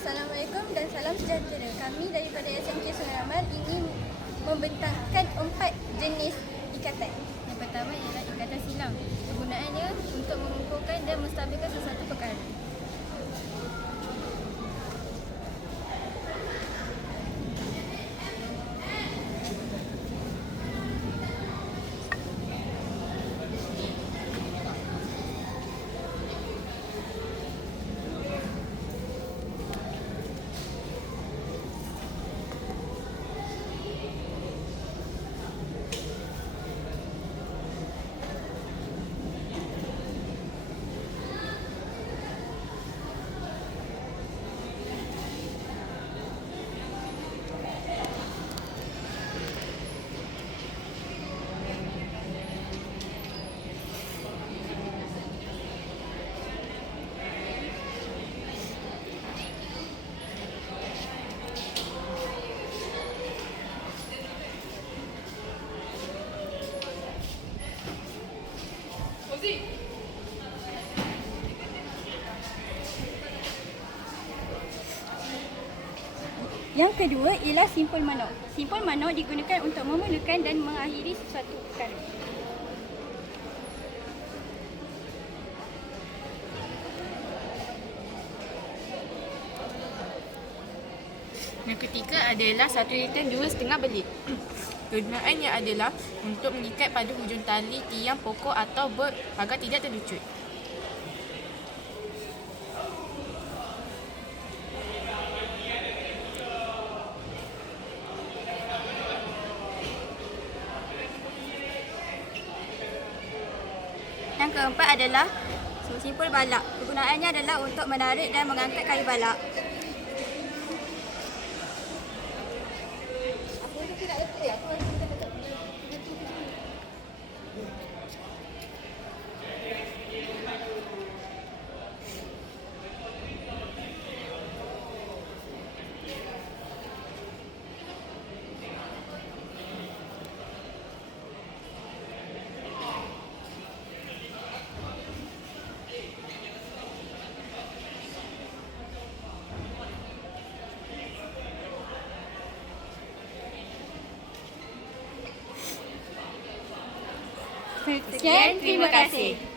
Assalamualaikum dan salam sejahtera. Kami daripada SMK Sungai Ramal ingin membentangkan 4 jenis ikatan. Yang pertama ialah ikatan silang. Kegunaannya untuk mengukuhkan dan menstabilkan sesuatu perkara. Yang kedua ialah simpul manuk. Simpul manuk digunakan untuk memulakan dan mengakhiri sesuatu perkara. Yang ketiga adalah satu liter 2,5 belit. Kegunaannya adalah untuk mengikat pada hujung tali tiang pokok atau bot agar tidak terlucut. Yang keempat adalah simpul balak. Kegunaannya adalah untuk menarik dan mengangkat kayu balak. Sekian, terima kasih.